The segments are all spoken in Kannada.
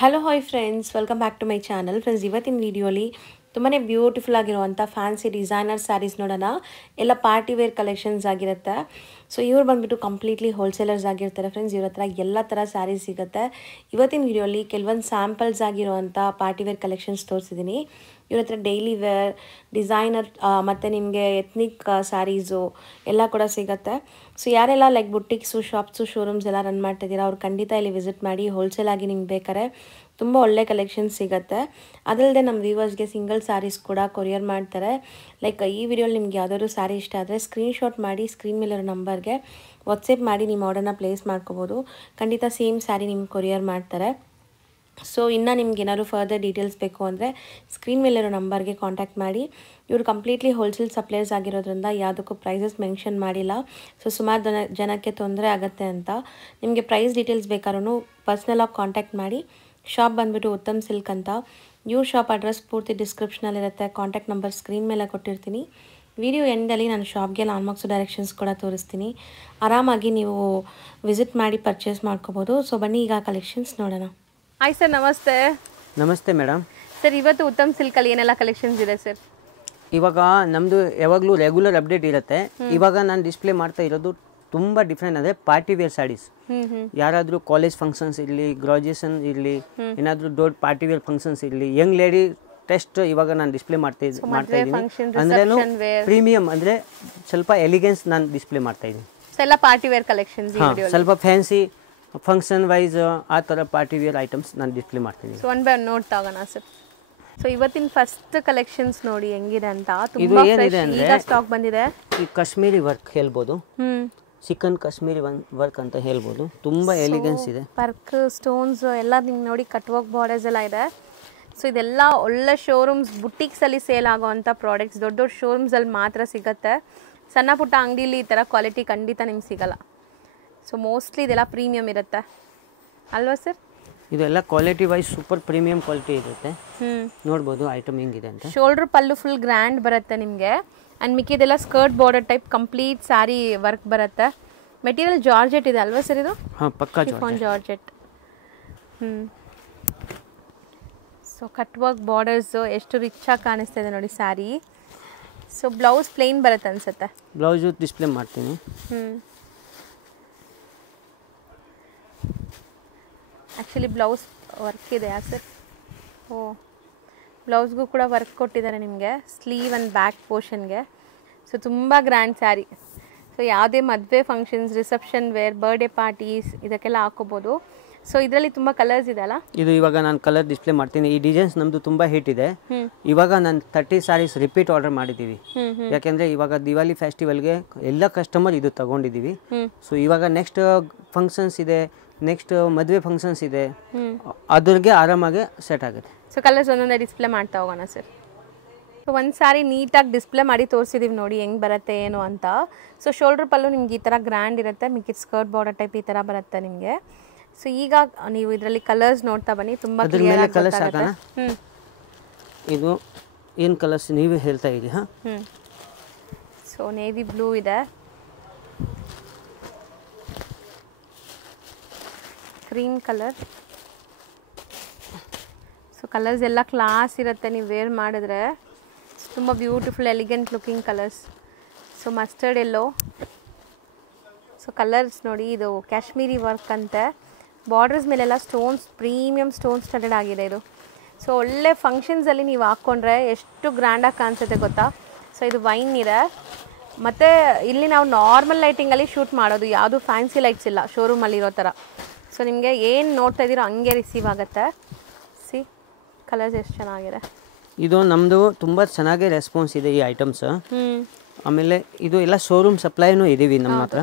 Hello hi friends, welcome back to my channel. Friends, ಇವತ್ತಿನ ವಿಡಿಯೋಲಿ ತುಂಬಾ ಬ್ಯೂಟಿಫುಲ್ ಆಗಿರುವಂಥ ಫ್ಯಾನ್ಸಿ ಡಿಸೈನರ್ ಸ್ಯಾರೀಸ್ ನೋಡೋಣ. ಎಲ್ಲ ಪಾರ್ಟಿ ವೇರ್ ಕಲೆಕ್ಷನ್ಸ್ ಆಗಿರುತ್ತೆ. ಸೊ ಇವ್ರು ಬಂದುಬಿಟ್ಟು ಕಂಪ್ಲೀಟ್ಲಿ ಹೋಲ್ಸೇಲರ್ಸ್ ಆಗಿರ್ತಾರೆ ಫ್ರೆಂಡ್ಸ್. ಇವ್ರ ಹತ್ರ ಎಲ್ಲ ಥರ ಸ್ಯಾರೀಸ್ ಸಿಗುತ್ತೆ. ಇವತ್ತಿನ ವಿಡಿಯೋಲಿ ಕೆಲವೊಂದು ಸ್ಯಾಂಪಲ್ಸ್ ಆಗಿರುವಂಥ ಪಾರ್ಟಿ ವೇರ್ ಕಲೆಕ್ಷನ್ಸ್ ತೋರಿಸಿದ್ದೀನಿ. ಇವ್ರ ಹತ್ರ ಡೈಲಿ ವೇರ್, ಡಿಸೈನರ್ ಮತ್ತು ನಿಮಗೆ ಎತ್ನಿಕ್ ಸ್ಯಾರೀಸು ಎಲ್ಲ ಕೂಡ ಸಿಗುತ್ತೆ. ಸೊ ಯಾರೆಲ್ಲ ಲೈಕ್ ಬುಟ್ಟಿಕ್ಸು, ಶಾಪ್ಸು, ಶೋರೂಮ್ಸ್ ಎಲ್ಲ ರನ್ ಮಾಡ್ತಿದ್ದೀರಾ ಅವ್ರು ಖಂಡಿತ ಇಲ್ಲಿ ವಿಸಿಟ್ ಮಾಡಿ. ಹೋಲ್ಸೇಲ್ ಆಗಿ ನಿಮ್ಗೆ ಬೇಕಾದ್ರೆ ತುಂಬ ಒಳ್ಳೆ ಕಲೆಕ್ಷನ್ಸ್ ಸಿಗುತ್ತೆ. ಅದಲ್ಲದೆ ನಮ್ಮ ವ್ಯೂವರ್ಸ್ಗೆ ಸಿಂಗಲ್ ಸ್ಯಾರೀಸ್ ಕೂಡ ಕೊರಿಯರ್ ಮಾಡ್ತಾರೆ. ಲೈಕ್ ಈ ವಿಡಿಯೋಲಿ ನಿಮ್ಗೆ ಯಾವ್ದಾದ್ರು ಸ್ಯಾರಿ ಇಷ್ಟ ಆದರೆ ಸ್ಕ್ರೀನ್ಶಾಟ್ ಮಾಡಿ ಸ್ಕ್ರೀನ್ ಮೇಲಿರೋ ನಂಬರ್ಗೆ ವಾಟ್ಸಪ್ ಮಾಡಿ ನಿಮ್ಮ ಆರ್ಡರ್ನ ಪ್ಲೇಸ್ ಮಾಡ್ಕೋಬೋದು. ಖಂಡಿತ ಸೇಮ್ ಸ್ಯಾರಿ ನಿಮ್ಗೆ ಕೊರಿಯರ್ ಮಾಡ್ತಾರೆ. ಸೊ ಇನ್ನು ನಿಮ್ಗೆ ಏನಾದ್ರು ಫರ್ದರ್ ಡೀಟೇಲ್ಸ್ ಬೇಕು ಅಂದರೆ ಸ್ಕ್ರೀನ್ ಮೇಲಿರೋ ನಂಬರ್ಗೆ ಕಾಂಟ್ಯಾಕ್ಟ್ ಮಾಡಿ. ಇವರು ಕಂಪ್ಲೀಟ್ಲಿ ಹೋಲ್ಸೇಲ್ ಸಪ್ಲೈಯರ್ಸ್ ಆಗಿರೋದ್ರಿಂದ ಯಾವುದಕ್ಕೂ ಪ್ರೈಸಸ್ ಮೆನ್ಷನ್ ಮಾಡಿಲ್ಲ. ಸೊ ಸುಮಾರು ಜನಕ್ಕೆ ತೊಂದರೆ ಆಗುತ್ತೆ ಅಂತ. ನಿಮಗೆ ಪ್ರೈಸ್ ಡೀಟೇಲ್ಸ್ ಬೇಕಾದ್ರೂ ಪರ್ಸ್ನಲಾಗಿ ಕಾಂಟ್ಯಾಕ್ಟ್ ಮಾಡಿ. ಶಾಪ್ ಬಂದುಬಿಟ್ಟು ಉತ್ತಮ್ ಸಿಲ್ಕ್ ಅಂತ. ಇವ್ರ ಶಾಪ್ ಅಡ್ರೆಸ್ ಪೂರ್ತಿ ಡಿಸ್ಕ್ರಿಪ್ಷನಲ್ಲಿರುತ್ತೆ. ಕಾಂಟ್ಯಾಕ್ಟ್ ನಂಬರ್ ಸ್ಕ್ರೀನ್ ಮೇಲೆ ಕೊಟ್ಟಿರ್ತೀನಿ. ವಿಡಿಯೋ ಎಂಡಲ್ಲಿ ನಾನು ಶಾಪ್ಗೆ ಲಾಂಡ್ಮಾರ್ಕ್ಸ್ ಡೈರೆಕ್ಷನ್ಸ್ ಕೂಡ ತೋರಿಸ್ತೀನಿ. ಆರಾಮಾಗಿ ನೀವು ವಿಸಿಟ್ ಮಾಡಿ ಪರ್ಚೇಸ್ ಮಾಡ್ಕೋಬೋದು. ಸೊ ಬನ್ನಿ ಈಗ ಕಲೆಕ್ಷನ್ಸ್ ನೋಡೋಣ. ಹಾಯ್ ಸರ್, ನಮಸ್ತೆ. ನಮಸ್ತೆ ಮೇಡಮ್. ಸರ್, ಇವತ್ತು ಉತ್ತಮ್ ಸಿಲ್ಕಲ್ಲಿ ಏನೆಲ್ಲ ಕಲೆಕ್ಷನ್ಸ್ ಇದೆ ಸರ್? ಇವಾಗ ನಮ್ಮದು ಯಾವಾಗಲೂ ರೆಗ್ಯುಲರ್ ಅಪ್ಡೇಟ್ ಇರುತ್ತೆ. ಇವಾಗ ನಾನು ಡಿಸ್ಪ್ಲೇ ಮಾಡ್ತಾ ಇರೋದು ತುಂಬ ಡಿಫ್ರೆಂಟ್ ಅಂದರೆ ಪಾರ್ಟಿ ವೇರ್ ಸ್ಯಾರೀಸ್. ಯಾರಾದರೂ ಕಾಲೇಜ್ ಫಂಕ್ಷನ್ಸ್ ಇರಲಿ, ಗ್ರಾಜುಯೇಷನ್ ಇರಲಿ, ಏನಾದರೂ ದೊಡ್ಡ ಪಾರ್ಟಿ ವೇರ್ ಫಂಕ್ಷನ್ಸ್ ಇರಲಿ, ಯಂಗ್ ಲೇಡಿ ಟೆಸ್ಟ್ ಇವಾಗ ನಾನು ಡಿಸ್ಪ್ಲೇ ಮಾಡ್ತಾ ಇದ್ದೀನಿ. ಅಂದ್ರೇನು ಪ್ರೀಮಿಯಂ ಅಂದರೆ ಸ್ವಲ್ಪ ಎಲಿಗೆನ್ಸ್ ನಾನು ಡಿಸ್ಪ್ಲೇ ಮಾಡ್ತಾ ಇದ್ದೀನಿ. ಎಲ್ಲ ಪಾರ್ಟಿ ವೇರ್ ಕಲೆಕ್ಷನ್ಸ್, ಸ್ವಲ್ಪ ಫ್ಯಾನ್ಸಿ ಫಂಕ್ಷನ್ ವೈಸ್ ಆ ಥರ ಪಾರ್ಟಿ ವೇರ್ ಐಟಮ್ಸ್ ನಾನು ಡಿಸ್ಪ್ಲೇ ಮಾಡ್ತೀನಿ. ಸೊ ಒನ್ ಬೈ ಒನ್ ನೋಡ್ತಾ ಹೋಗೋಣ ಸರ್. ಸೊ ಇವತ್ತಿನ ಫಸ್ಟ್ ಕಲೆಕ್ಷನ್ಸ್ ನೋಡಿ ಹೆಂಗಿದೆ ಅಂತ. ಇದು ಏನಿದೆ ಅಂದರೆ ಸ್ಟಾಕ್ ಬಂದಿದೆ. ಈ ಕಾಶ್ಮೀರಿ ವರ್ಕ್ ಹೇಳ್ಬೋದು, ಚಿಕನ್ ಕಾಶ್ಮೀರಿ ವರ್ಕ್ ಅಂತ ಹೇಳ್ಬೋದು. ತುಂಬ ಎಲಿಗೆನ್ಸ್ ಇದೆ. ವರ್ಕ್, ಸ್ಟೋನ್ಸ್ ಎಲ್ಲ ನಿಮ್ಗೆ ನೋಡಿ ಕಟ್ ವರ್ಕ್ ಬಾರ್ಡರ್ಸ್ ಎಲ್ಲ ಇದೆ. ಸೊ ಇದೆಲ್ಲ ಒಳ್ಳೆ ಶೋರೂಮ್ಸ್, ಬುಟಿಕ್ಸಲ್ಲಿ ಸೇಲ್ ಆಗೋವಂಥ ಪ್ರಾಡಕ್ಟ್ಸ್. ದೊಡ್ಡ ದೊಡ್ಡ ಶೋರೂಮ್ಸಲ್ಲಿ ಮಾತ್ರ ಸಿಗುತ್ತೆ. ಸಣ್ಣ ಪುಟ್ಟ ಅಂಗಡಿಲಿ ಈ ಥರ ಕ್ವಾಲಿಟಿ ಖಂಡಿತ ನಿಮ್ಗೆ ಸಿಗಲ್ಲ. ಸೊ ಮೋಸ್ಟ್ಲಿ ಇದೆಲ್ಲ ಪ್ರೀಮಿಯಮ್ ಇರುತ್ತೆ ಅಲ್ವಾ ಸರ್? ಇದೆಲ್ಲ quality wise super premium quality ಇರುತ್ತೆ. ನೋಡ್ಬೋದು ಐಟಮ್ ಹೆಂಗಿದೆ ಅಂತ. ಶೋಲ್ಡರ್ ಪಲ್ಲು ಫುಲ್ ಗ್ರ್ಯಾಂಡ್ ಬರುತ್ತೆ ನಿಮಗೆ. ಆ್ಯಂಡ್ ಮಿಕ್ಕಿದೆಲ್ಲ skirt border type complete sari work ಬರುತ್ತೆ. ಮೆಟೀರಿಯಲ್ ಜಾರ್ಜೆಟ್ ಇದೆ ಅಲ್ವಾ ಸರ್ ಇದು? ಹಾಂ, ಪಕ್ಕಾ georgette. So cut work borders ಎಷ್ಟು ರಿಚ್ ಆಗಿ ಕಾಣಿಸ್ತಾ ಇದೆ ನೋಡಿ ಸ್ಯಾರಿ. ಸೊ ಬ್ಲೌಸ್ ಪ್ಲೇನ್ ಬರುತ್ತೆ ಅನ್ಸುತ್ತೆ. ಬ್ಲೌಸು ಡಿಸ್ಪ್ಲೇ ಮಾಡ್ತೀನಿ. ಆ್ಯಕ್ಚುಲಿ ಬ್ಲೌಸ್ ವರ್ಕ್ ಇದೆಯಾ ಸರ್? ಓ, ಬ್ಲೌಸ್ಗೂ ಕೂಡ ವರ್ಕ್ ಕೊಟ್ಟಿದ್ದಾರೆ ನಿಮಗೆ, ಸ್ಲೀವ್ ಆ್ಯಂಡ್ ಬ್ಯಾಕ್ ಪೋರ್ಷನ್ಗೆ. ಸೊ ತುಂಬ ಗ್ರ್ಯಾಂಡ್ ಸ್ಯಾರಿ. ಸೊ ಯಾವುದೇ ಮದುವೆ functions, reception wear, birthday parties ಇದಕ್ಕೆಲ್ಲ ಹಾಕೋಬೋದು. ಸೊ ಇದರಲ್ಲಿ ತುಂಬ ಕಲರ್ಸ್ ಇದೆ ಅಲ್ಲ? ಇದು ಇವಾಗ ನಾನು ಕಲರ್ ಡಿಸ್ಪ್ಲೇ ಮಾಡ್ತೀನಿ. ಈ ಡಿಸೈನ್ಸ್ ನಮ್ಮದು ತುಂಬ ಹಿಟ್ ಇದೆ. ಇವಾಗ ನಾನು 30 ಸ್ಯಾರೀಸ್ ರಿಪೀಟ್ ಆರ್ಡರ್ ಮಾಡಿದ್ದೀವಿ. ಯಾಕೆಂದರೆ ಇವಾಗ ದಿವಾಲಿ ಫೆಸ್ಟಿವಲ್ಗೆ ಎಲ್ಲ ಕಸ್ಟಮರ್ ಇದು ತಗೊಂಡಿದ್ದೀವಿ. ಸೊ ಇವಾಗ ನೆಕ್ಸ್ಟ್ ಫಂಕ್ಷನ್ಸ್ ಇದೆ, ನೆಕ್ಸ್ಟ್ ಮದುವೆ ಫಂಕ್ಷನ್ಸ್ ಇದೆ, ಅದ್ರಿಗೆ ಆರಾಮಾಗಿ ಸೆಟ್ ಆಗುತ್ತೆ. ಸೊ ಕಲರ್ಸ್ ಒಂದೊಂದೇ ಡಿಸ್ಪ್ಲೇ ಮಾಡ್ತಾ ಹೋಗೋಣ ಸರ್. ಸೊ ಒಂದು ಸ್ಯಾರಿ ನೀಟಾಗಿ ಡಿಸ್ಪ್ಲೇ ಮಾಡಿ ತೋರಿಸಿದ್ದೀವಿ ನೋಡಿ ಹೆಂಗೆ ಬರುತ್ತೆ ಏನು ಅಂತ. ಸೊ ಶೋಲ್ಡರ್ ಪಲ್ಲು ನಿಮ್ಗೆ ಈ ಥರ ಗ್ರ್ಯಾಂಡ್ ಇರುತ್ತೆ, ಮಿಕ್ಕಿದ ಸ್ಕರ್ಟ್ ಬಾರ್ಡರ್ ಟೈಪ್ ಈ ಥರ ಬರುತ್ತೆ ನಿಮಗೆ. ಸೊ ಈಗ ನೀವು ಇದರಲ್ಲಿ ಕಲರ್ಸ್ ನೋಡ್ತಾ ಬನ್ನಿ, ತುಂಬ ಕ್ಲಿಯರ್ ಆಗಿ ಗೊತ್ತಾಗುತ್ತೆ. ಇದು ಏನು ಕಲರ್ಸ್ ನೀವೇ ಹೇಳ್ತಾ ಇದ್ದೀವಿ? ಹಾಂ, ಸೊ ನೇವಿ ಬ್ಲೂ ಇದೆ, ಕ್ರೀಮ್ ಕಲರ್. ಸೊ ಕಲರ್ಸ್ ಎಲ್ಲ ಕ್ಲಾಸ್ ಇರುತ್ತೆ, ನೀವು ವೇರ್ ಮಾಡಿದ್ರೆ ತುಂಬ beautiful elegant looking colours. So mustard ಎಲ್ಲೋ. ಸೊ ಕಲರ್ಸ್ ನೋಡಿ, ಇದು ಕಾಶ್ಮೀರಿ ವರ್ಕ್ ಅಂತೆ. ಬಾರ್ಡರ್ಸ್ ಮೇಲೆಲ್ಲ ಸ್ಟೋನ್ಸ್, ಪ್ರೀಮಿಯಮ್ ಸ್ಟೋನ್ಸ್ ಸ್ಟಡೆಡ್ ಆಗಿದೆ ಇದು. ಸೊ ಒಳ್ಳೆ ಫಂಕ್ಷನ್ಸಲ್ಲಿ ನೀವು ಹಾಕ್ಕೊಂಡ್ರೆ ಎಷ್ಟು ಗ್ರ್ಯಾಂಡಾಗಿ ಕಾಣಿಸುತ್ತೆ ಗೊತ್ತಾ. ಸೊ ಇದು ವೈನ್ ಇದೆ. ಮತ್ತು ಇಲ್ಲಿ ನಾವು ನಾರ್ಮಲ್ ಲೈಟಿಂಗಲ್ಲಿ ಶೂಟ್ ಮಾಡೋದು, ಯಾವುದು ಫ್ಯಾನ್ಸಿ ಲೈಟ್ಸ್ ಇಲ್ಲ ಶೋರೂಮಲ್ಲಿ ಇರೋ ಥರ. ಸೊ ನಿಮಗೆ ಏನು ನೋಡ್ತಾ ಇದ್ದೀರೋ ಹಂಗೆ ರಿಸೀವ್ ಆಗುತ್ತೆ. ಸಿ ಕಲರ್ಸ್ ಎಷ್ಟು ಚೆನ್ನಾಗಿದೆ. ಇದು ನಮ್ಮದು ತುಂಬ ಚೆನ್ನಾಗಿ ರೆಸ್ಪಾನ್ಸ್ ಇದೆ ಈ ಐಟಮ್ಸ್. ಆಮೇಲೆ ಇದು ಎಲ್ಲ ಶೋರೂಮ್ ಸಪ್ಲೈನೂ ಇದ್ದೀವಿ ನಮ್ಮ ಹತ್ರ.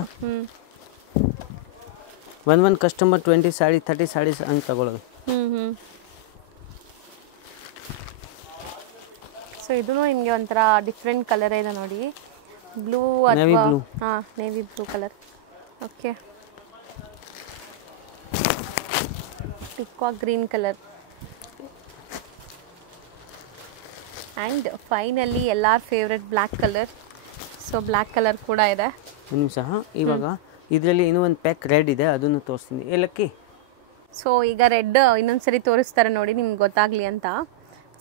ಒಂದು ಕಸ್ಟಮರ್ 20 ಸ್ಯಾರಿ 30 ಸ್ಯಾರೀಸ್ ಹಂಗೆ ತಗೊಳ್ಳೋದು. ಸೊ ಇದೂ ನಿಮಗೆ ಒಂಥರ ಡಿಫ್ರೆಂಟ್ ಕಲರ್ ಇದೆ ನೋಡಿ, ಬ್ಲೂ ಅಥವಾ ಹಾಂ navy blue colour. Okay, peacock green colour. And finally ಎಲ್ಲರ favourite black colour. So black colour ಕೂಡ ಇದೆ. ಒಂದು ನಿಮಿಷ. ಇವಾಗ ಇದರಲ್ಲಿ ಇನ್ನೂ ಒಂದು ಪ್ಯಾಕ್ ರೆಡ್ ಇದೆ, ಅದನ್ನು ತೋರಿಸ್ತೀನಿ. ಏಲಕ್ಕಿ ಸೊ ಈಗ ರೆಡ್ ಇನ್ನೊಂದ್ಸರಿ ತೋರಿಸ್ತಾರೆ ನೋಡಿ ನಿಮ್ಗೆ ಗೊತ್ತಾಗ್ಲಿ ಅಂತ.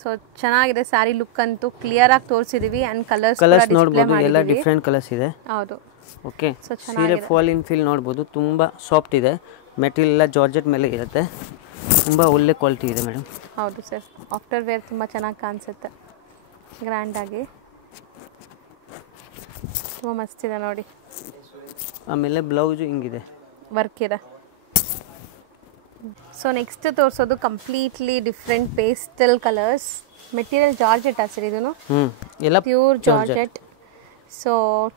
ಸೊ ಚೆನ್ನಾಗಿದೆ ಸ್ಯಾರಿ ಲುಕ್ ಅಂತೂ ಕ್ಲಿಯರ್ ಆಗಿ ತೋರಿಸಿದೀವಿ ಅಂಡ್ ಕಲರ್ಸ್ ನೋಡಬಹುದು ಎಲ್ಲ ಡಿಫರೆಂಟ್ ಕಲರ್ಸ್ ಇದೆ. ಹೌದು ಓಕೆ, ಸೀರೆ ಫಾಲ್ ಇನ್ ಫೀಲ್ ನೋಡಬಹುದು, ತುಂಬಾ ಸಾಫ್ಟ್ ಇದೆ, ಮೆಟೀರಿಯಲ್ ಎಲ್ಲ ಜಾರ್ಜೆಟ್ ಮೇಲೆ ಇರುತ್ತೆ, ತುಂಬಾ ಒಳ್ಳೆ ಕ್ವಾಲಿಟಿ ಇದೆ ಮೇಡಮ್. ಹೌದು ಸರ್, ಆಫ್ಟರ್ ವೇರ್ ತುಂಬ ಚೆನ್ನಾಗಿ ಕಾಣಿಸುತ್ತೆ ಗ್ರ್ಯಾಂಡಾಗಿ, ತುಂಬ ಮಸ್ತ್ ಇದೆ ನೋಡಿ. ಆಮೇಲೆ ಬ್ಲೌಸು ಹಿಂಗಿದೆ, ವರ್ಕ್ ಇದೆ. ಸೊ ನೆಕ್ಸ್ಟ್ ತೋರಿಸೋದು completely different pastel colours. Material georgette sir ಇದನ್ನು, ಎಲ್ಲ ಪ್ಯೂರ್ ಜಾರ್ಜೆಟ್. ಸೊ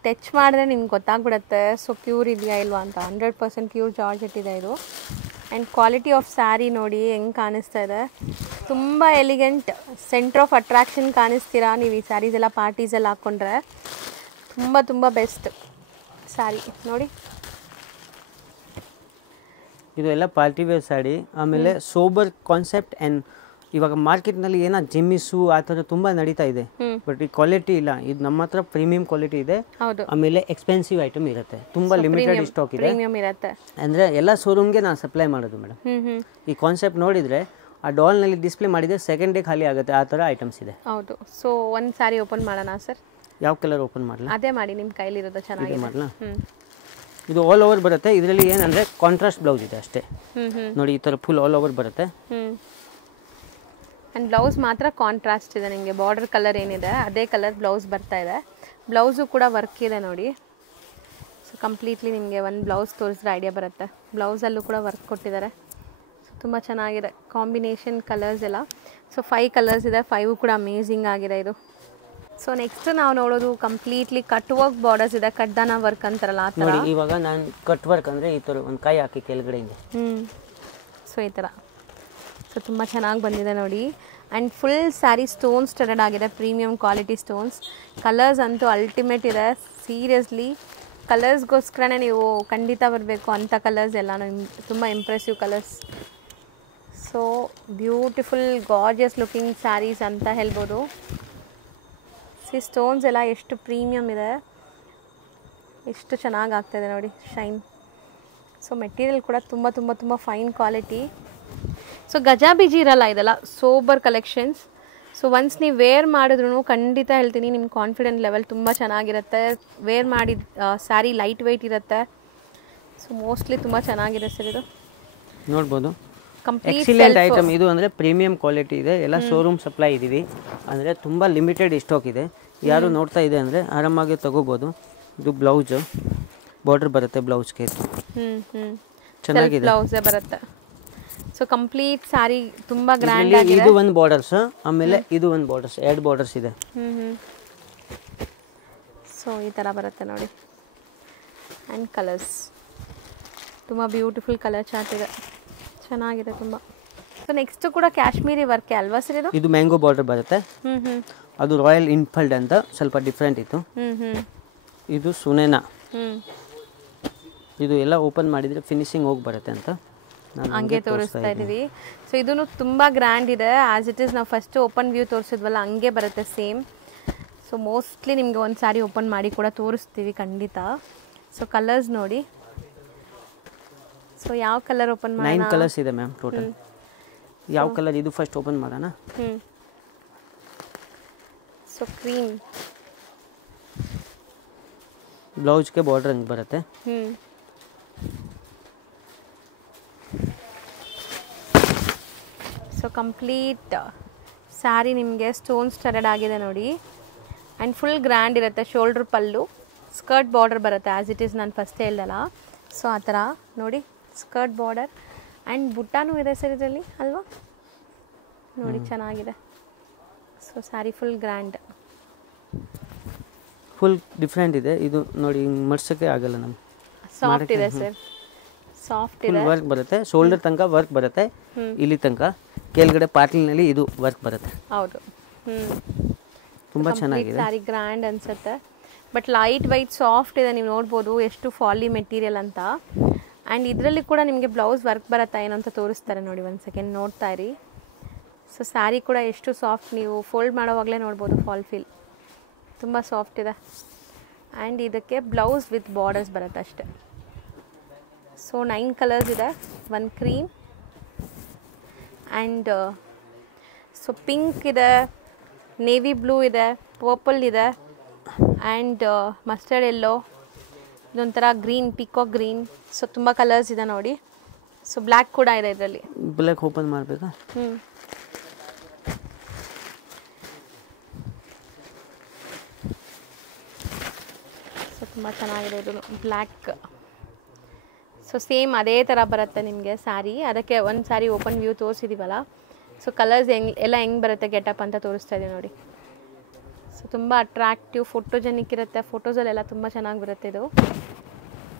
ಟಚ್ ಮಾಡಿದ್ರೆ ನಿಮ್ಗೆ ಗೊತ್ತಾಗ್ಬಿಡುತ್ತೆ ಸೊ ಪ್ಯೂರ್ ಇದೆಯಾ ಇಲ್ವಾ ಅಂತ. 100% ಪ್ಯೂರ್ ಜಾರ್ಜೆಟ್ ಇದೆ ಇದು. ಆ್ಯಂಡ್ ಕ್ವಾಲಿಟಿ ಆಫ್ ಸ್ಯಾರಿ ನೋಡಿ ಹೆಂಗೆ ಕಾಣಿಸ್ತಾ ಇದೆ, ತುಂಬ ಎಲಿಗೆಂಟ್, ಸೆಂಟ್ರ್ ಆಫ್ ಅಟ್ರಾಕ್ಷನ್ ಕಾಣಿಸ್ತೀರಾ ನೀವು ಈ ಸ್ಯಾರೀಸ್ ಎಲ್ಲ ಪಾರ್ಟೀಸ್ ಎಲ್ಲ ಹಾಕ್ಕೊಂಡ್ರೆ. ತುಂಬ ತುಂಬ ಬೆಸ್ಟ್ ಸ್ಯಾರಿ ನೋಡಿ. ಇದು ಎಲ್ಲ ಪಾರ್ಟಿ ವೇರ್ ಸ್ಯಾರಿ. ಆಮೇಲೆ ಸೋಬರ್ ಕಾನ್ಸೆಪ್ಟ್ ಆ್ಯಂಡ್ ಇವಾಗ ಮಾರ್ಕೆಟ್ನಲ್ಲಿ ಏನೋ ಜಿಮ್ಮಿಸು ಆ ಥರ ತುಂಬ ನಡೀತಾ ಇದೆ, ಬಟ್ ಈ ಕ್ವಾಲಿಟಿ ಇಲ್ಲ, ಇದು ನಮ್ಮ ಹತ್ರ ಪ್ರೀಮಿಯಂ ಕ್ವಾಲಿಟಿ ಇದೆ. ಆಮೇಲೆ ಎಕ್ಸ್ಪೆನ್ಸಿವ್ ಐಟಮ್ ಇರುತ್ತೆ, ತುಂಬ ಲಿಮಿಟೆಡ್ ಸ್ಟಾಕ್ ಇದೆ. ಅಂದರೆ ಎಲ್ಲ ಶೋರೂಮ್ಗೆ ನಾನು ಸಪ್ಲೈ ಮಾಡೋದು ಮೇಡಮ್. ಈ ಕಾನ್ಸೆಪ್ಟ್ ನೋಡಿದರೆ ಆ ಡಾಲ್ನಲ್ಲಿ ಡಿಸ್ಪ್ಲೇ ಮಾಡಿದರೆ ಸೆಕೆಂಡ್ ಡೇ ಖಾಲಿ ಆಗುತ್ತೆ, ಆ ಥರ ಐಟಮ್ಸ್ ಇದೆ. ಹೌದು. ಸೊ ಒಂದು ಸ್ಯಾರಿ ಓಪನ್ ಮಾಡೋಣ ಸರ್? ಯಾವ ಕಲರ್ ಓಪನ್ ಮಾಡಲ? ಅದೇ ಮಾಡಿ, ನಿಮ್ಮ ಕೈಲಿರೋದು ಚೆನ್ನಾಗಿ ಮಾಡಲ. ಇದು ಆಲ್ ಓವರ್ ಬರುತ್ತೆ, ಇದರಲ್ಲಿ ಏನಂದರೆ ಕಾಂಟ್ರಾಸ್ಟ್ ಬ್ಲೌಸ್ ಇದೆ ಅಷ್ಟೇ ನೋಡಿ, ಈ ಥರ ಫುಲ್ ಆಲ್ ಓವರ್ ಬರುತ್ತೆ. ಆ್ಯಂಡ್ ಬ್ಲೌಸ್ ಮಾತ್ರ ಕಾಂಟ್ರಾಸ್ಟ್ ಇದೆ, ನಿಮಗೆ ಬಾರ್ಡರ್ ಕಲರ್ ಏನಿದೆ ಅದೇ ಕಲರ್ ಬ್ಲೌಸ್ ಬರ್ತಾ ಇದೆ. ಬ್ಲೌಸು ಕೂಡ ವರ್ಕ್ ಇದೆ ನೋಡಿ. ಸೊ ಕಂಪ್ಲೀಟ್ಲಿ ನಿಮಗೆ ಒಂದು ಬ್ಲೌಸ್ ತೋರಿಸಿದ್ರೆ ಐಡಿಯಾ ಬರುತ್ತೆ. ಬ್ಲೌಸಲ್ಲೂ ಕೂಡ ವರ್ಕ್ ಕೊಟ್ಟಿದ್ದಾರೆ, ಸೊ ತುಂಬ ಚೆನ್ನಾಗಿದೆ ಕಾಂಬಿನೇಷನ್ ಕಲರ್ಸ್ ಎಲ್ಲ. ಸೊ 5 ಕಲರ್ಸ್ ಇದೆ, 5 ಕೂಡ ಅಮೇಝಿಂಗ್ ಆಗಿದೆ ಇದು. ಸೊ ನೆಕ್ಸ್ಟ್ ನಾವು ನೋಡೋದು ಕಂಪ್ಲೀಟ್ಲಿ ಕಟ್ ವರ್ಕ್ ಬಾರ್ಡರ್ಸ್ ಇದೆ, ಕಡ್ದಾನ ವರ್ಕ್ ಅಂತಾರಲ್ಲ ಆ ಥರ. ಇವಾಗ ನಾನು ಕಟ್ ವರ್ಕ್ ಅಂದರೆ ಈ ಥರ ಒಂದು ಕೈ ಹಾಕಿ ಕೆಳಗಡೆಯಿಂದ, ಸೊ ಈ ಥರ. ಸೊ ತುಂಬ ಚೆನ್ನಾಗಿ ಬಂದಿದೆ ನೋಡಿ. And full sari stone studded ಆಗಿದೆ, ಪ್ರೀಮಿಯಂ ಕ್ವಾಲಿಟಿ ಸ್ಟೋನ್ಸ್. ಕಲರ್ಸ್ ಅಂತೂ ಅಲ್ಟಿಮೇಟ್ ಇದೆ, ಸೀರಿಯಸ್ಲಿ ಕಲರ್ಸ್ಗೋಸ್ಕರನೇ ನೀವು ಖಂಡಿತ ಬರಬೇಕು ಅಂಥ ಕಲರ್ಸ್ ಎಲ್ಲನೂ ತುಂಬ impressive colours. So beautiful gorgeous looking saris ಅಂತ ಹೇಳ್ಬೋದು. ಸ್ಟೋನ್ಸ್ ಎಲ್ಲ ಎಷ್ಟು ಪ್ರೀಮಿಯಮ್ ಇದೆ, ಎಷ್ಟು ಚೆನ್ನಾಗಿ ಆಗ್ತಾಯಿದೆ ನೋಡಿ ಶೈನ್. ಸೊ ಮೆಟೀರಿಯಲ್ ಕೂಡ ತುಂಬ ತುಂಬ ತುಂಬ ಫೈನ್ ಕ್ವಾಲಿಟಿ. ಸೊ ಗಜಾಬಿಜಿ ಇರಲ್ಲ ಇದೆಲ್ಲ, ಸೋಬರ್ ಕಲೆಕ್ಷನ್ಸ್. ಸೊ ಒನ್ಸ್ ನೀವು ವೇರ್ ಮಾಡಿದ್ರೂ ಖಂಡಿತ ಹೇಳ್ತೀನಿ ನಿಮ್ಮ ಕಾನ್ಫಿಡೆಂಟ್ ಲೆವೆಲ್ ತುಂಬ ಚೆನ್ನಾಗಿರುತ್ತೆ. ವೇರ್ ಮಾಡಿದ ಸ್ಯಾರಿ ಲೈಟ್ ವೆಯ್ಟ್ ಇರುತ್ತೆ. ಸೊ ಮೋಸ್ಟ್ಲಿ ತುಂಬ ಚೆನ್ನಾಗಿದೆ ಸರ್ ಇದು, ನೋಡ್ಬೋದು. ಎಕ್ಸಿಲೆಂಟ್ ಐಟಮ್ ಇದು, ಅಂದರೆ ಪ್ರೀಮಿಯಂ ಕ್ವಾಲಿಟಿ ಇದೆ, ಎಲ್ಲ ಶೋರೂಮ್ ಸಪ್ಲೈ ಇದ್ದೀವಿ, ಅಂದರೆ ತುಂಬ ಲಿಮಿಟೆಡ್ ಸ್ಟಾಕ್ ಇದೆ. ಯಾರು ನೋಡ್ತಾ ಇದೆ ಅಂದರೆ ಆರಾಮಾಗಿ ತಗೋಬೋದು. ಇದು ಬ್ಲೌಸ್ ಬಾರ್ಡರ್ ಬರುತ್ತೆ, ಬ್ಲೌಸ್ಗೆ ಚೆನ್ನಾಗಿದೆ, ಬ್ಲೌಸೇ ಬರುತ್ತೆ. ಸೊ ಕಂಪ್ಲೀಟ್ ಸ್ಯಾರಿ ತುಂಬ ಗ್ರ್ಯಾಂಡ್ ಆಗಿದೆ. ಇದು ಒಂದು ಬಾರ್ಡರ್ಸ್, ಆಮೇಲೆ ಇದು ಒಂದು ಬಾರ್ಡರ್ಸ್, 2 ಬಾರ್ಡರ್ಸ್ ಇದೆ. ಸೊ ಈ ಥರ ಬರುತ್ತೆ ನೋಡಿ. ಆ್ಯಂಡ್ ಕಲರ್ಸ್ ತುಂಬ ಬ್ಯೂಟಿಫುಲ್ ಕಲರ್ ಚಾರ್ಟ್ ಇದೆ, ಚೆನ್ನಾಗಿದೆ ತುಂಬ. ಸೊ ನೆಕ್ಸ್ಟ್ ಕೂಡ ಕಾಶ್ಮೀರಿ ವರ್ಕ್ ಅಲ್ವಾ ಸರ್ ಇದು? ಇದು ಮ್ಯಾಂಗೋ ಬಾರ್ಡರ್ ಬರುತ್ತೆ, ಅದು ರಾಯಲ್ ಇನ್ಫಲ್ಡ್ ಅಂತ ಸ್ವಲ್ಪ ಡಿಫ್ರೆಂಟ್ ಇತ್ತು. ಇದು ಸುನೇನಾ, ಇದು ಎಲ್ಲ ಓಪನ್ ಮಾಡಿದರೆ ಫಿನಿಶಿಂಗ್ ಹೋಗಿ ಬರುತ್ತೆ ಅಂತ ಹಂಗೆ ತೋರಿಸ್ತಾ ಇದ್ದೀವಿ. ಸೊ ಇದೂ ತುಂಬ ಗ್ರ್ಯಾಂಡ್ ಇದೆ, ಆ್ಯಸ್ ಇಟ್ ಈಸ್ ನಾವು ಫಸ್ಟ್ ಓಪನ್ ವ್ಯೂ ತೋರಿಸಿದ್ವಲ್ಲ ಹಂಗೆ ಬರುತ್ತೆ ಸೇಮ್. ಸೊ ಮೋಸ್ಟ್ಲಿ ನಿಮಗೆ ಒಂದು ಸ್ಯಾರಿ ಓಪನ್ ಮಾಡಿ ಕೂಡ ತೋರಿಸ್ತೀವಿ ಖಂಡಿತ. ಸೊ ಕಲರ್ಸ್ ನೋಡಿ. ಸೊ ಯಾವ ಕಲರ್ ಓಪನ್ ಮಾಡೋಣ? 9 ಕಲರ್ಸ್ ಇದೆ ಮ್ಯಾಮ್ ಟೋಟಲ್. ಯಾವ ಕಲರ್ ಇದು ಫಸ್ಟ್ ಓಪನ್ ಮಾಡೋಣ? ಸೊ ಕ್ರೀಮ್, ಬ್ಲೌಸ್ಗೆ ಬಾರ್ಡರ್ ಹಂಗೆ ಬರುತ್ತೆ. ಸೊ ಕಂಪ್ಲೀಟ್ ಸ್ಯಾರಿ ನಿಮಗೆ ಸ್ಟೋನ್ ಸ್ಟಡೆಡ್ ಆಗಿದೆ ನೋಡಿ. ಆ್ಯಂಡ್ ಫುಲ್ ಗ್ರ್ಯಾಂಡ್ ಇರುತ್ತೆ. ಶೋಲ್ಡ್ರ್ ಪಲ್ಲು, ಸ್ಕರ್ಟ್ ಬಾರ್ಡರ್ ಬರುತ್ತೆ ಆ್ಯಸ್ ಇಟ್ ಈಸ್, ನಾನು ಫಸ್ಟ್ ಹೇಳ್ದಲ್ಲ. ಸೊ ಆ ಥರ ನೋಡಿ, ಸ್ಕರ್ಟ್ ಬಾರ್ಡರ್ ಆ್ಯಂಡ್ ಬುಟ್ಟಾನೂ ಇದೆ ಸರ್ ಇದರಲ್ಲಿ ಅಲ್ವಾ ನೋಡಿ, ಚೆನ್ನಾಗಿದೆ. So sari full grand, full different ಇದೆ ಇದು ನೋಡಿ, ಹಿಂಗೆ ಮಡ್ಸೋಕ್ಕೆ ಆಗಲ್ಲ ನಮ್ಗೆ. ಸಾಫ್ಟ್ ಇದೆ ಸರ್, ಸಾಫ್ಟ್ ಇದೆ. ವರ್ಕ್ ಬರುತ್ತೆ, ಶೋಲ್ಡರ್ ತನಕ ವರ್ಕ್ ಬರುತ್ತೆ, ಇಲ್ಲಿ ತನಕ ಕೆಳಗಡೆ ಪಾಟ್ಲಿನಲ್ಲಿ ಇದು ವರ್ಕ್ ಬರುತ್ತೆ. ಹೌದು, ತುಂಬ ಚೆನ್ನಾಗಿದೆ ಸ್ಯಾರಿ, ಗ್ರ್ಯಾಂಡ್ ಅನ್ಸುತ್ತೆ. ಬಟ್ ಲೈಟ್ ವೈಟ್ ಸಾಫ್ಟ್ ಇದೆ, ನೀವು ನೋಡ್ಬೋದು ಎಷ್ಟು ಫಾಲಿ ಮೆಟೀರಿಯಲ್ ಅಂತ. ಆ್ಯಂಡ್ ಇದರಲ್ಲಿ ಕೂಡ ನಿಮಗೆ ಬ್ಲೌಸ್ ವರ್ಕ್ ಬರುತ್ತಾ ಏನೋ ಅಂತ ತೋರಿಸ್ತಾರೆ ನೋಡಿ, ಒಂದು ಸೆಕೆಂಡ್ ನೋಡ್ತಾ ಇರಿ. ಸೊ ಸ್ಯಾರಿ ಕೂಡ ಎಷ್ಟು ಸಾಫ್ಟ್, ನೀವು ಫೋಲ್ಡ್ ಮಾಡೋವಾಗಲೇ ನೋಡ್ಬೋದು ಫಾಲ್ ಫೀಲ್, ತುಂಬ ಸಾಫ್ಟ್ ಇದೆ. ಆ್ಯಂಡ್ ಇದಕ್ಕೆ ಬ್ಲೌಸ್ ವಿತ್ ಬಾರ್ಡರ್ಸ್ ಬರುತ್ತೆ ಅಷ್ಟೆ. ಸೊ 9 ಕಲರ್ಸ್ ಇದೆ, 1 ಕ್ರೀಮ್, ಆ್ಯಂಡ್ ಸೊ ಪಿಂಕ್ ಇದೆ, ನೇವಿ ಬ್ಲೂ ಇದೆ, ಪರ್ಪಲ್ ಇದೆ ಆ್ಯಂಡ್ ಮಸ್ಟರ್ಡ್ ಎಲ್ಲೋ, ಇದೊಂಥರ ಗ್ರೀನ್, ಪಿಕಾಕ್ ಗ್ರೀನ್. ಸೊ ತುಂಬ ಕಲರ್ಸ್ ಇದೆ ನೋಡಿ. ಸೊ ಬ್ಲ್ಯಾಕ್ ಕೂಡ ಇದೆ ಇದರಲ್ಲಿ. ಬ್ಲ್ಯಾಕ್ ಓಪನ್ ಮಾಡಬೇಕಾ? ಸೊ ತುಂಬ ಚೆನ್ನಾಗಿದೆ ಇದು ಬ್ಲ್ಯಾಕ್. ಸೊ ಸೇಮ್ ಅದೇ ಥರ ಬರುತ್ತೆ ನಿಮಗೆ ಸ್ಯಾರಿ. ಅದಕ್ಕೆ ಒಂದು ಸ್ಯಾರಿ ಓಪನ್ ವ್ಯೂ ತೋರಿಸಿದ್ದೀವಲ್ಲ, ಸೊ ಕಲರ್ಸ್ ಎಲ್ಲ ಹೆಂಗೆ ಬರುತ್ತೆ ಗೆಟಪ್ ಅಂತ ತೋರಿಸ್ತಾ ಇದ್ದೀವಿ ನೋಡಿ. ಸೊ ತುಂಬ ಅಟ್ರಾಕ್ಟಿವ್, ಫೋಟೋಜೆನಿಕ್ ಇರುತ್ತೆ. ಫೋಟೋಸಲ್ಲೆಲ್ಲ ತುಂಬ ಚೆನ್ನಾಗಿ ಬರುತ್ತೆ ಇದು.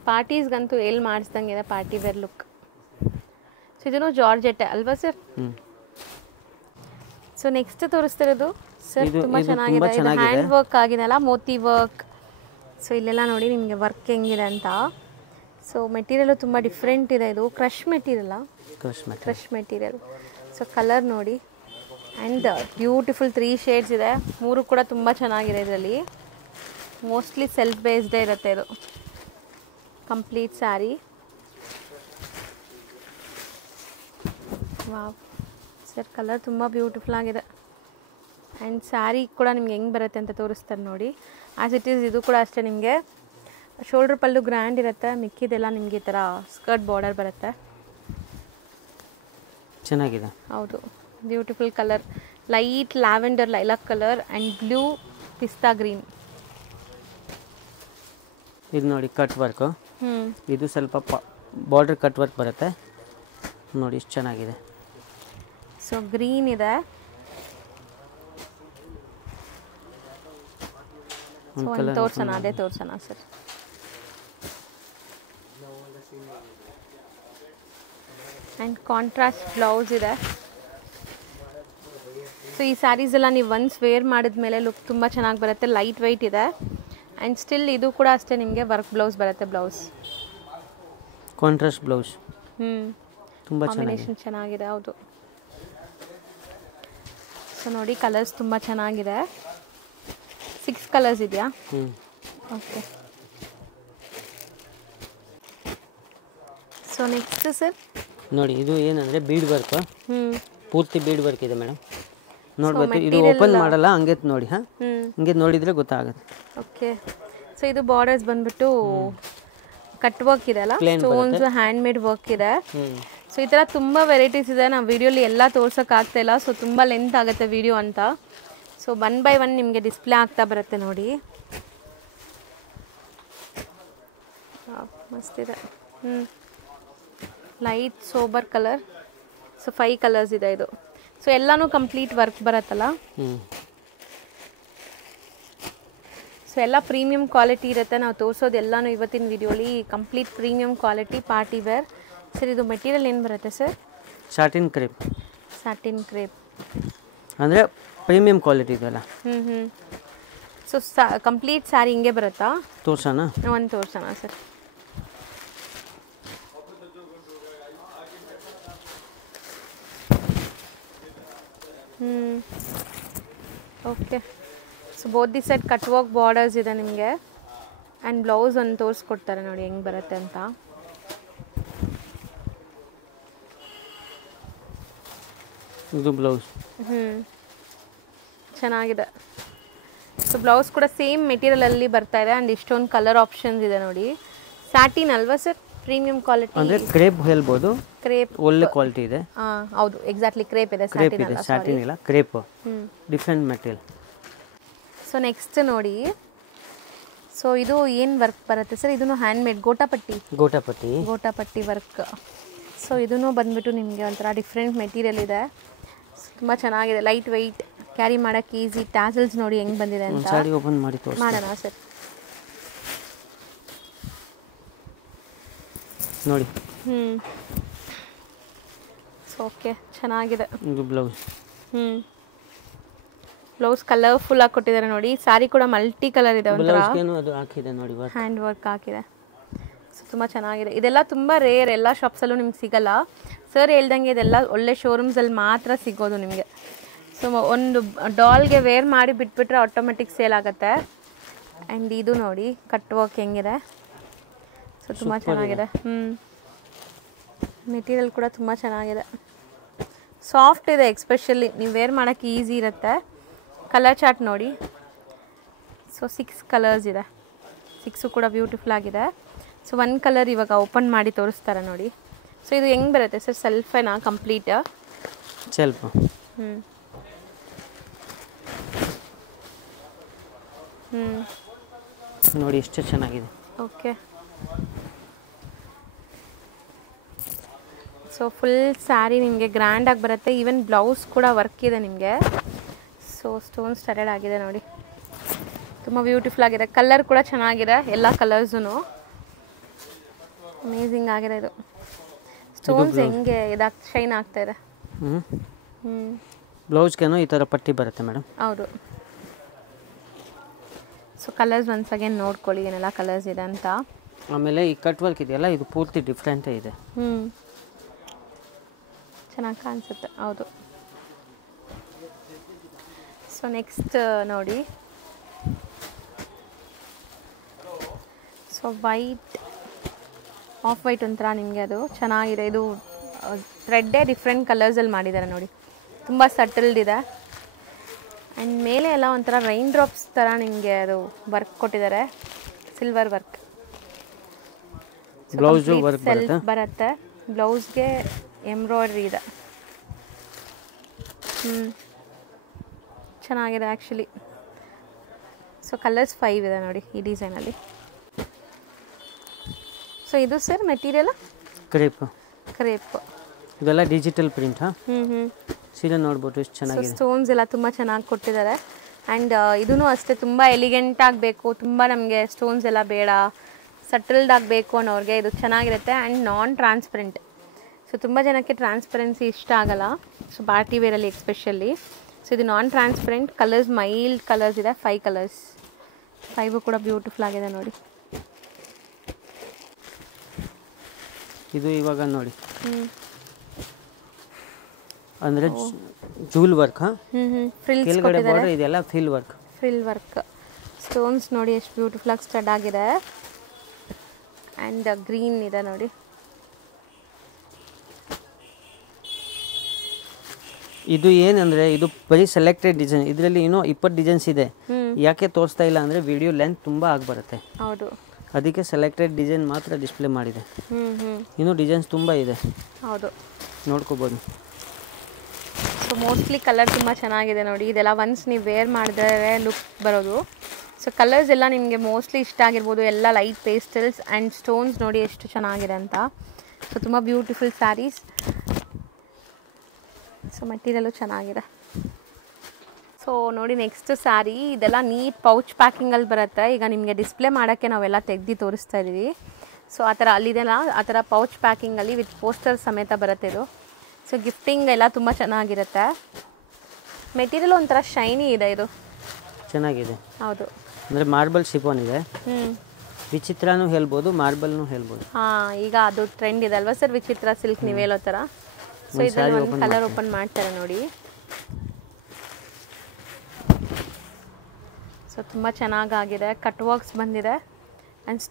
ಪಾರ್ಟೀಸ್ಗಂತೂ ಎಲ್ಲಿ ಮಾಡಿಸ್ದಂಗೆ ಇದೆ ಪಾರ್ಟಿ ವೇರ್ ಲುಕ್. ಸೊ ಇದನ್ನು ಜಾರ್ಜೆಟ್ ಅಲ್ವಾ ಸರ್? ಸೊ ನೆಕ್ಸ್ಟ್ ತೋರಿಸ್ತಿರೋದು ಸರ್ ತುಂಬ ಚೆನ್ನಾಗಿದೆ. ಇದು ಹ್ಯಾಂಡ್ ವರ್ಕ್ ಆಗಿದೆಲ್ಲ, ಮೋತಿ ವರ್ಕ್. ಸೊ ಇಲ್ಲೆಲ್ಲ ನೋಡಿ ನಿಮಗೆ ವರ್ಕ್ ಹೆಂಗಿದೆ ಅಂತ. ಸೊ ಮೆಟೀರಿಯಲು ತುಂಬ ಡಿಫ್ರೆಂಟ್ ಇದೆ. ಇದು ಕ್ರಷ್ ಮೆಟೀರಿಯಲ್ಲ, ಕ್ರಷ್ ಮೆಟೀರಿಯಲ್. ಸೊ ಕಲರ್ ನೋಡಿ ಆ್ಯಂಡ್ ಬ್ಯೂಟಿಫುಲ್ 3 ಶೇಡ್ಸ್ ಇದೆ. 3 ಕೂಡ ತುಂಬ ಚೆನ್ನಾಗಿದೆ. ಇದರಲ್ಲಿ ಮೋಸ್ಟ್ಲಿ ಸೆಲ್ಫ್ ಬೇಸ್ಡೇ ಇರುತ್ತೆ ಇದು complete sari. Wow sir, colour ತುಂಬ ಬ್ಯೂಟಿಫುಲ್ ಆಗಿದೆ. ಆ್ಯಂಡ್ ಸ್ಯಾರಿ ಕೂಡ ನಿಮ್ಗೆ ಹೆಂಗೆ ಬರುತ್ತೆ ಅಂತ ತೋರಿಸ್ತಾರೆ ನೋಡಿ. ಆ್ಯಸ್ ಇಟ್ ಈಸ್ ಇದು ಕೂಡ ಅಷ್ಟೇ, ನಿಮಗೆ ಶೋಲ್ಡ್ರ್ ಪಲ್ಲು ಗ್ರ್ಯಾಂಡ್ ಇರುತ್ತೆ, ಮಿಕ್ಕಿದೆಲ್ಲ ನಿಮಗೆ ಈ ಥರ ಸ್ಕರ್ಟ್ ಬಾರ್ಡರ್ ಬರುತ್ತೆ. ಚೆನ್ನಾಗಿದೆ. ಹೌದು, beautiful colour, light lavender lilac colour and blue ಪಿಸ್ತಾ ಗ್ರೀನ್. ಇದು ನೋಡಿ ಕಟ್ ವರ್ಕು. ಇದು ಸ್ವಲ್ಪ ಬಾರ್ಡರ್ ಕಟ್ ವರ್ಕ್ ಬರುತ್ತೆ ನೋಡಿ, ಇಷ್ಟು ಚೆನ್ನಾಗಿದೆ. ಸೊ ಗ್ರೀನ್ ಇದೆ. ಒಂದು ತೋರ್ಸೋಣ, ಅದೇ ತೋರ್ಸೋಣ ಸರ್. ಆ್ಯಂಡ್ ಕಾಂಟ್ರಾಸ್ಟ್ ಬ್ಲೌಸ್ ಇದೆ. ಸೊ ಈ ಸ್ಯಾರೀಸ್ ಎಲ್ಲ ನೀವು ಒನ್ಸ್ ವೇರ್ ಮಾಡಿದ್ಮೇಲೆ ಲುಕ್ ತುಂಬ ಚೆನ್ನಾಗಿ ಬರುತ್ತೆ. ಲೈಟ್ ವೆಯ್ಟ್ ಇದೆ ಆ್ಯಂಡ್ ಸ್ಟಿಲ್ ಇದು ಕೂಡ ಅಷ್ಟೇ ನಿಮಗೆ ವರ್ಕ್ ಬ್ಲೌಸ್ ಬರುತ್ತೆ. ಬ್ಲೌಸ್ ಕಾಂಟ್ರಾಸ್ಟ್ ಬ್ಲೌಸ್ ತುಂಬ ಕಾಂಬಿನೇಷನ್ ಚೆನ್ನಾಗಿದೆ. ಹೌದು. ಸೊ ನೋಡಿ ಕಲರ್ಸ್ ತುಂಬ ಚೆನ್ನಾಗಿದೆ. 6 ಕಲರ್ಸ್ ಇದೆಯಾ? ಓಕೆ. ಸೊ ನೆಕ್ಸ್ಟ್ ಸರ್ ನೋಡಿ, ಇದು ಏನಂದರೆ ಬೀಡ್ ವರ್ಕ್, ಪೂರ್ತಿ ಬೀಡ್ ವರ್ಕ್ ಇದೆ ಮೇಡಮ್. ನೋಡ್ಬೇಕು, ಇದು ಓಪನ್ ಮಾಡಲ್ಲ, ಹಂಗೆ ನೋಡಿ. ಹಂಗೆ ನೋಡಿದರೆ ಗೊತ್ತಾಗುತ್ತೆ. ಓಕೆ. ಸೊ ಇದು ಬಾರ್ಡರ್ಸ್ ಬಂದ್ಬಿಟ್ಟು ಕಟ್ ವರ್ಕ್ ಇದೆ ಅಲ್ಲ, ಸ್ಟೋನ್ಸ್ ಹ್ಯಾಂಡ್ ಮೇಡ್ ವರ್ಕ್ ಇದೆ. ಸೊ ಈ ಥರ ತುಂಬ ವೆರೈಟೀಸ್ ಇದೆ. ನಾವು ವಿಡಿಯೋಲಿ ಎಲ್ಲ ತೋರ್ಸೋಕ್ಕಾಗ್ತಾಯಿಲ್ಲ, ಸೊ ತುಂಬ ಲೆಂತ್ ಆಗುತ್ತೆ ವಿಡಿಯೋ ಅಂತ. ಸೊ 1 by 1 ನಿಮಗೆ ಡಿಸ್ಪ್ಲೇ ಆಗ್ತಾ ಬರುತ್ತೆ ನೋಡಿ. ಮಸ್ತಿದೆ. Light sober colour. So 5 colours ಇದೆ ಇದು. ಸೊ ಎಲ್ಲನೂ ಕಂಪ್ಲೀಟ್ ವರ್ಕ್ ಬರುತ್ತಲ್ಲ. ಸೊ ಎಲ್ಲ ಪ್ರೀಮಿಯಂ ಕ್ವಾಲಿಟಿ ಇರುತ್ತೆ. ನಾವು ತೋರಿಸೋದು ಎಲ್ಲನೂ ಇವತ್ತಿನ ವಿಡಿಯೋಲಿ complete premium quality party wear. Sir ಇದು ಮೆಟೀರಿಯಲ್ ಏನು ಬರುತ್ತೆ sir? Satin crepe. Satin crepe ಅಂದರೆ ಪ್ರೀಮಿಯಂ ಕ್ವಾಲಿಟಿ ಇದೆಲ್ಲ. ಸೊ ಕಂಪ್ಲೀಟ್ ಸ್ಯಾರಿ ಹಿಂಗೆ ಬರುತ್ತಾ? ತೋರ್ಸೋಣ, ಒಂದು ತೋರ್ಸೋಣ ಸರ್. Okay. So both the set cut work borders ಇದೆ ನಿಮಗೆ ಆ್ಯಂಡ್ ಬ್ಲೌಸ್ ಒಂದು ತೋರಿಸ್ಕೊಡ್ತಾರೆ ನೋಡಿ ಹೆಂಗೆ ಬರುತ್ತೆ ಅಂತ. ಇದು ಬ್ಲೌಸ್. ಚೆನ್ನಾಗಿದೆ. ಸೊ ಬ್ಲೌಸ್ ಕೂಡ ಸೇಮ್ ಮೆಟೀರಿಯಲಲ್ಲಿ ಬರ್ತಾ ಇದೆ ಆ್ಯಂಡ್ ಇಷ್ಟೊಂದು ಕಲರ್ ಆಪ್ಷನ್ಸ್ ಇದೆ ನೋಡಿ. ಸ್ಯಾಟಿನ್ ಅಲ್ವಾ ಸರ್? ಪ್ರೀಮಿಯಂ ಕ್ವಾಲಿಟಿ ಅಂದರೆ ಕ್ರೇಪ್ ಹೇಳ್ಬೋದು. ಕ್ರೇಪ್ ಒಳ್ಳೆ ಕ್ವಾಲಿಟಿ ಇದೆ. ಹೌದು, ಎಕ್ಸಾಕ್ಟ್ಲಿ ಕ್ರೇಪ್ ಇದೆ. ಕ್ರೇಪ್ ಇದೆ, ಸ್ಯಾಟಿನ್ ಇಲ್ಲ, crepe. Different material. So next ನೋಡಿ, ಸೊ ಇದು ಏನು ವರ್ಕ್ ಬರುತ್ತೆ ಸರ್? ಇದನ್ನು hand made gota patti work. So ಇದನ್ನು ಬಂದ್ಬಿಟ್ಟು ನಿಮಗೆ ಒಂಥರ ಡಿಫ್ರೆಂಟ್ ಮೆಟೀರಿಯಲ್ ಇದೆ. ತುಂಬ ಚೆನ್ನಾಗಿದೆ, ಲೈಟ್ ವೆಯ್ಟ್, ಕ್ಯಾರಿ ಮಾಡೋಕ್ಕೆ ಈಸಿ. ಟ್ಯಾಸಲ್ಸ್ ನೋಡಿ ಹೆಂಗೆ ಬಂದಿದೆ ಅಂತ. ಸಾರಿ ಓಪನ್ ಮಾಡಿ ಮಾಡೋಣ ಸರ್. ನೋಡಿ. ಸೊ ಓಕೆ, ಚೆನ್ನಾಗಿದೆ. ಇದು ಬ್ಲೌಸ್. ಬ್ಲೌಸ್ ಕಲರ್ಫುಲ್ ಆಗಿ ಕೊಟ್ಟಿದ್ದಾರೆ ನೋಡಿ. ಸ್ಯಾರಿ ಕೂಡ ಮಲ್ಟಿ ಕಲರ್ ಇದೆ, ಒಂಥರ ಅದು ಹಾಕಿದೆ ನೋಡಿ, ಹ್ಯಾಂಡ್ ವರ್ಕ್ ಹಾಕಿದೆ. ಸೊ ತುಂಬ ಚೆನ್ನಾಗಿದೆ. ಇದೆಲ್ಲ ತುಂಬ ರೇರ್, ಎಲ್ಲ ಶಾಪ್ಸಲ್ಲೂ ನಿಮ್ಗೆ ಸಿಗಲ್ಲ. ಸರ್ ಹೇಳ್ದಂಗೆ ಇದೆಲ್ಲ ಒಳ್ಳೆ ಶೋರೂಮ್ಸಲ್ಲಿ ಮಾತ್ರ ಸಿಗೋದು ನಿಮಗೆ. ಸೊ ಒಂದು ಡಾಲ್ಗೆ ವೇರ್ ಮಾಡಿ ಬಿಟ್ಬಿಟ್ರೆ ಆಟೋಮೆಟಿಕ್ ಸೇಲ್ ಆಗುತ್ತೆ. ಆ್ಯಂಡ್ ಇದು ನೋಡಿ ಕಟ್ ವರ್ಕ್ ಹೆಂಗಿದೆ. ಸೊ ತುಂಬ ಚೆನ್ನಾಗಿದೆ. ಮೆಟೀರಿಯಲ್ ಕೂಡ ತುಂಬ ಚೆನ್ನಾಗಿದೆ. ಸಾಫ್ಟ್ ಇದೆ, ಎಕ್ಸ್ಪೆಷಲಿ ನೀವು ವೇರ್ ಮಾಡೋಕ್ಕೆ ಈಸಿ ಇರುತ್ತೆ. ಕಲರ್ ಚಾರ್ಟ್ ನೋಡಿ. ಸೊ 6 ಕಲರ್ಸ್ ಇದೆ, 6 ಕೂಡ ಬ್ಯೂಟಿಫುಲ್ ಆಗಿದೆ. ಸೊ 1 ಕಲರ್ ಇವಾಗ ಓಪನ್ ಮಾಡಿ ತೋರಿಸ್ತಾರೆ ನೋಡಿ. ಸೊ ಇದು ಹೆಂಗೆ ಬರುತ್ತೆ ಸರ್? ಸೆಲ್ಫೇನಾ ಕಂಪ್ಲೀಟ್? ಸ್ವಲ್ಪ ನೋಡಿ ಎಷ್ಟು ಚೆನ್ನಾಗಿದೆ. ಓಕೆ. ಸೊ ಫುಲ್ ಸ್ಯಾರಿ ನಿಮಗೆ ಗ್ರ್ಯಾಂಡಾಗಿ ಬರುತ್ತೆ. ಈವನ್ ಬ್ಲೌಸ್ ಕೂಡ ವರ್ಕ್ ಇದೆ ನಿಮಗೆ. ಸೊ ಸ್ಟೋನ್ ಸ್ಟಡೆಡ್ ಆಗಿದೆ ನೋಡಿ, ತುಂಬ ಬ್ಯೂಟಿಫುಲ್ ಆಗಿದೆ. ಕಲರ್ ಕೂಡ ಚೆನ್ನಾಗಿದೆ, ಎಲ್ಲ ಕಲರ್ಸೂ ಅಮೇಝಿಂಗ್ ಆಗಿದೆ. ಇದು ಸ್ಟೋನ್ಸ್ ಹೆಂಗೆ ಶೈನ್ ಆಗ್ತಾ ಇದೆ. ಬ್ಲೌಸ್ಗೇನೋ ಈ ಥರ ಪಟ್ಟಿ ಬರುತ್ತೆ ಮೇಡಮ್. ಹೌದು. ಸೊ ಕಲರ್ಸ್ ಒನ್ಸ್ ಅಗೇನ್ ನೋಡ್ಕೊಳ್ಳಿ ಏನೆಲ್ಲ ಕಲರ್ಸ್ ಇದೆ ಅಂತ. ಆಮೇಲೆ ಈ ಕಟ್ ವರ್ಕ್ ಇದೆಯಲ್ಲ, ಇದು ಪೂರ್ತಿ ಡಿಫ್ರೆಂಟೇ ಇದೆ. ಚೆನ್ನಾಗಿ ಕಾಣಿಸುತ್ತೆ. ಹೌದು. ಸೊ ನೆಕ್ಸ್ಟ್ ನೋಡಿ. ಸೊ ವೈಟ್, ಆಫ್ ವೈಟ್ ಒಂಥರ ನಿಮಗೆ ಅದು ಚೆನ್ನಾಗಿದೆ. ಇದು ಥ್ರೆಡ್ಡೇ ಡಿಫ್ರೆಂಟ್ ಕಲರ್ಸಲ್ಲಿ ಮಾಡಿದ್ದಾರೆ ನೋಡಿ, ತುಂಬ ಸಟಲ್ಡ್ ಇದೆ. ಆ್ಯಂಡ್ ಮೇಲೆ ಎಲ್ಲ ಒಂಥರ ರೈನ್ ಡ್ರಾಪ್ಸ್ ಥರ ನಿಮಗೆ ಅದು ವರ್ಕ್ ಕೊಟ್ಟಿದ್ದಾರೆ, ಸಿಲ್ವರ್ ವರ್ಕ್. ಬ್ಲೌಸು ವರ್ಕ್ ಬರುತ್ತೆ. ಬ್ಲೌಸ್ಗೆ ಎಂಬ್ರಾಯ್ಡ್ರಿ ಇದೆ. ಚೆನ್ನಾಗಿದೆ ಆ್ಯಕ್ಚುಲಿ. ಸೊ ಕಲರ್ಸ್ 5 ಇದೆ ನೋಡಿ ಈ ಡಿಸೈನಲ್ಲಿ. ಸೊ ಇದು ಸರ್ ಮೆಟೀರಿಯಲ್ ಕ್ರೇಪ್. ಇದೆಲ್ಲ ಡಿಜಿಟಲ್ ಪ್ರಿಂಟ್. ಸೀರೆ ನೋಡ್ಬೋದು ಎಷ್ಟು ಚೆನ್ನಾಗಿದೆ. ಸ್ಟೋನ್ಸ್ ಎಲ್ಲ ತುಂಬ ಚೆನ್ನಾಗಿ ಕೊಟ್ಟಿದ್ದಾರೆ. ಆ್ಯಂಡ್ ಇದೂ ಅಷ್ಟೇ, ತುಂಬ ಎಲಿಗೆಂಟ್ ಆಗಬೇಕು, ತುಂಬ ನಮಗೆ ಸ್ಟೋನ್ಸ್ ಎಲ್ಲ ಬೇಡ, ಸಟಲ್ಡ್ ಆಗಬೇಕು ಅನ್ನೋರಿಗೆ ಇದು ಚೆನ್ನಾಗಿರುತ್ತೆ. And non transparent. ಸೊ ತುಂಬ ಜನಕ್ಕೆ ಟ್ರಾನ್ಸ್ಪರೆನ್ಸಿ ಇಷ್ಟ ಆಗಲ್ಲ, ಸೊ ಪಾರ್ಟಿ ವೇರಲ್ಲಿ ಎಕ್ಸ್ಪೆಷಲಿ. ಸೊ ಇದು ನಾನ್ ಟ್ರಾನ್ಸ್ಪರೆಂಟ್. ಕಲರ್ಸ್ ಮೈಲ್ಡ್ ಕಲರ್ಸ್ ಇದೆ, 5 ಕಲರ್ಸ್. 5 ಕೂಡ ಬ್ಯೂಟಿಫುಲ್ ಆಗಿದೆ ನೋಡಿ. ಇದು ಇವಾಗ ನೋಡಿ ಅಂದರೆ ಜೂಲ್ ವರ್ಕ್. ಕೆಳಗಡೆ ಬಾರ್ಡರ್ ಇದೆಲ್ಲ ಫ್ರಿಲ್ ವರ್ಕ್. ಸ್ಟೋನ್ಸ್ ನೋಡಿ ಎಷ್ಟು ಬ್ಯೂಟಿಫುಲ್ ಆಗಿ ಸ್ಟಡ್ ಆಗಿದೆ. ಆ್ಯಂಡ್ ಗ್ರೀನ್ ಇದೆ ನೋಡಿ. ಇದು ಏನಂದರೆ ಇದು ಬರೀ ಸೆಲೆಕ್ಟೆಡ್ ಡಿಸೈನ್. ಇದರಲ್ಲಿ ಇನ್ನೂ 20 ಡಿಸೈನ್ಸ್ ಇದೆ. ಯಾಕೆ ತೋರಿಸ್ತಾ ಇಲ್ಲ ಅಂದರೆ ವಿಡಿಯೋ ಲೆಂತ್ ತುಂಬ ಆಗಿಬರುತ್ತೆ. ಹೌದು, ಅದಕ್ಕೆ ಸೆಲೆಕ್ಟೆಡ್ ಡಿಸೈನ್ ಮಾತ್ರ ಡಿಸ್ಪ್ಲೇ ಮಾಡಿದೆ. ಇನ್ನೂ ಡಿಸೈನ್ಸ್ ತುಂಬ ಇದೆ. ಹೌದು, ನೋಡ್ಕೋಬೋದು. ಸೊ ಮೋಸ್ಟ್ಲಿ ಕಲರ್ ತುಂಬ ಚೆನ್ನಾಗಿದೆ ನೋಡಿ. ಇದೆಲ್ಲ ಒನ್ಸ್ ನೀವು ವೇರ್ ಮಾಡಿದ್ರೆ ಲುಕ್ ಬರೋದು. ಸೊ ಕಲರ್ಸ್ ಎಲ್ಲ ನಿಮಗೆ ಮೋಸ್ಟ್ಲಿ ಇಷ್ಟ ಆಗಿರ್ಬೋದು. ಎಲ್ಲ ಲೈಟ್ ಪೇಸ್ಟಲ್ಸ್ ಆ್ಯಂಡ್ ಸ್ಟೋನ್ಸ್ ನೋಡಿ ಎಷ್ಟು ಚೆನ್ನಾಗಿದೆ ಅಂತ. ಸೊ ತುಂಬ ಬ್ಯೂಟಿಫುಲ್ ಸ್ಯಾರೀಸ್. ಸೊ ಮೆಟೀರಿಯಲು ಚೆನ್ನಾಗಿದೆ. ಸೊ ನೋಡಿ ನೆಕ್ಸ್ಟ್ ಸ್ಯಾರಿ. ಇದೆಲ್ಲ ನೀಟ್ ಪೌಚ್ ಪ್ಯಾಕಿಂಗಲ್ಲಿ ಬರುತ್ತೆ. ಈಗ ನಿಮಗೆ ಡಿಸ್ಪ್ಲೇ ಮಾಡೋಕ್ಕೆ ನಾವೆಲ್ಲ ತೆಗ್ದು ತೋರಿಸ್ತಾ ಇದ್ದೀವಿ. ಸೊ ಆ ಥರ ಅಲ್ಲಿದೆಲ್ಲ ಆ ಥರ ಪೌಚ್ ಪ್ಯಾಕಿಂಗಲ್ಲಿ ವಿತ್ ಪೋಸ್ಟರ್ ಸಮೇತ ಬರುತ್ತೆ ಇದು. ಸೊ ಗಿಫ್ಟಿಂಗ್ ಎಲ್ಲ ತುಂಬ ಚೆನ್ನಾಗಿರುತ್ತೆ. ಮೆಟೀರಿಯಲ್ ಒಂಥರ ಶೈನಿ ಇದೆ. ಇದು ಚೆನ್ನಾಗಿದೆ. ಹೌದು, ಅಂದರೆ ಮಾರ್ಬಲ್ ಶಿಫಾನ್ ಇದೆ. ವಿಚಿತ್ರನೂ ಹೇಳ್ಬೋದು, ಮಾರ್ಬಲ್ನೂ ಹೇಳ್ಬೋದು. ಹಾಂ, ಈಗ ಅದು ಟ್ರೆಂಡ್ ಇದೆ ಅಲ್ವಾ ಸರ್, ವಿಚಿತ್ರ ಸಿಲ್ಕ್ ನೀವು ಹೇಳೋ ಥರ. ಸೊ ಇದರಲ್ಲಿ ಒಂದು ಕಲರ್ ಓಪನ್ ಮಾಡ್ತಾರೆ ನೋಡಿ. ಸೊ ತುಂಬ ಚೆನ್ನಾಗಾಗಿದೆ. ಕಟ್ ವರ್ಕ್ಸ್ ಬಂದಿದೆ. And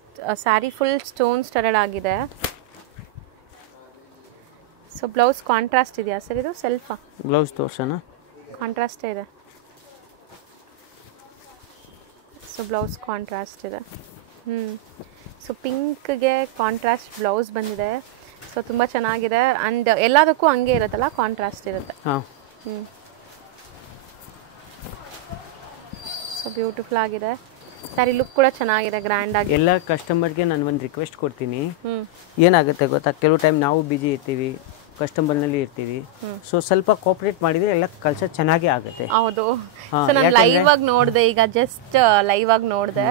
sari full stone studded ಆಗಿದೆ. ಸೊ ಬ್ಲೌಸ್ ಕಾಂಟ್ರಾಸ್ಟ್ ಇದೆಯಾ ಸರ್? ಇದು ಸೆಲ್ಫಾ? ಬ್ಲೌಸ್ ತೋರ್ಸೋಣ. ಕಾಂಟ್ರಾಸ್ಟೇ ಇದೆ. ಸೊ ಬ್ಲೌಸ್ ಕಾಂಟ್ರಾಸ್ಟ್ ಇದೆ. ಸೊ ಪಿಂಕ್ಗೆ ಕಾಂಟ್ರಾಸ್ಟ್ ಬ್ಲೌಸ್ ಬಂದಿದೆ. ಸೊ ತುಂಬ ಚೆನ್ನಾಗಿದೆ. ಆ್ಯಂಡ್ ಎಲ್ಲದಕ್ಕೂ ಹಂಗೆ ಇರುತ್ತಲ್ಲ, ಕಾಂಟ್ರಾಸ್ಟ್ ಇರುತ್ತೆ. ಸೊ ಬ್ಯೂಟಿಫುಲ್ ಆಗಿದೆ. ಸ್ಯಾರಿ ಲುಕ್ ಕೂಡ ಚೆನ್ನಾಗಿದೆ, ಗ್ರ್ಯಾಂಡ್ ಆಗಿ. ಎಲ್ಲ ಕಸ್ಟಮರ್ಗೆ ನಾನು ಒಂದು ರಿಕ್ವೆಸ್ಟ್ ಕೊಡ್ತೀನಿ. ಏನಾಗುತ್ತೆ ಗೊತ್ತಾ, ಕೆಲವು ಟೈಮ್ ನಾವು ಬಿಜಿ ಇರ್ತೀವಿ, ಕಸ್ಟಮರ್ನಲ್ಲಿ ಇರ್ತೀವಿ. ಸೊ ಸ್ವಲ್ಪ ಕೋಆಪರೇಟ್ ಮಾಡಿದ್ರೆ ಎಲ್ಲ ಕೆಲಸ ಚೆನ್ನಾಗಿ ಆಗುತ್ತೆ. ಹೌದು. ಸೊ ನಾನು ಲೈವ್ ಆಗಿ ನೋಡಿದೆ, ಈಗ ಜಸ್ಟ್ ಲೈವ್ ಆಗಿ ನೋಡಿದೆ.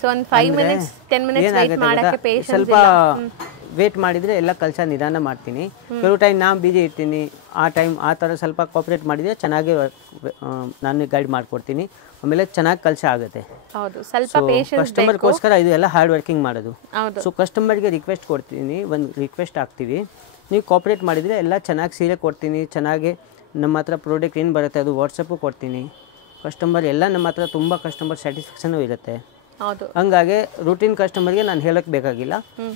ಸೊ ಒಂದು 5 ಮಿನಿಟ್ಸ್ 10 ಮಿನಿಟ್ಸ್ ವೇಟ್ ಮಾಡಕ್ಕೆ ಪೇಷನ್ಸ್ ಸ್ವಲ್ಪ ವೇಟ್ ಮಾಡಿದರೆ ಎಲ್ಲ ಕೆಲಸ ನಿಧಾನ ಮಾಡ್ತೀನಿ. ಕೆಲವು ಟೈಮ್ ನಾನು ಬಿಜಿ ಇರ್ತೀನಿ, ಆ ಟೈಮ್ ಆ ಥರ ಸ್ವಲ್ಪ ಕೋಆಪರೇಟ್ ಮಾಡಿದರೆ ಚೆನ್ನಾಗಿ ನಾನು ಗೈಡ್ ಮಾಡಿಕೊಡ್ತೀನಿ. ಆಮೇಲೆ ಚೆನ್ನಾಗಿ ಕೆಲಸ ಆಗುತ್ತೆ. ಹೌದು, ಸ್ವಲ್ಪ ಪೇಷನ್ಸ್ ಬೇಕು. ಕಸ್ಟಮರ್ಗೋಸ್ಕರ ಇದು ಎಲ್ಲ ಹಾರ್ಡ್ ವರ್ಕಿಂಗ್ ಮಾಡೋದು. ಹೌದು. ಸೊ ಕಸ್ಟಮರ್ಗೆ ರಿಕ್ವೆಸ್ಟ್ ಕೊಡ್ತೀನಿ, ಒಂದು ರಿಕ್ವೆಸ್ಟ್ ಆಗ್ತೀವಿ, ನೀವು ಕೋಆಪರೇಟ್ ಮಾಡಿದರೆ ಎಲ್ಲ ಚೆನ್ನಾಗಿ ಸೀರೆ ಕೊಡ್ತೀನಿ. ಚೆನ್ನಾಗಿ ನಮ್ಮ ಹತ್ರ ಪ್ರಾಡಕ್ಟ್ ಏನು ಬರುತ್ತೆ ಅದು ವಾಟ್ಸಪ್ಪು ಕೊಡ್ತೀನಿ. ಕಸ್ಟಮರ್ ಎಲ್ಲ ನಮ್ಮ ಹತ್ರ ತುಂಬ ಕಸ್ಟಮರ್ ಸ್ಯಾಟಿಸ್ಫ್ಯಾಕ್ಷನೂ ಇರುತ್ತೆ. ಹೌದು ಹಂಗಾಗಿ ರೂಟೀನ್ ಕಸ್ಟಮರ್ಗೆ ನಾನು ಹೇಳಕ್ ಬೇಕಾಗಿಲ್ಲ,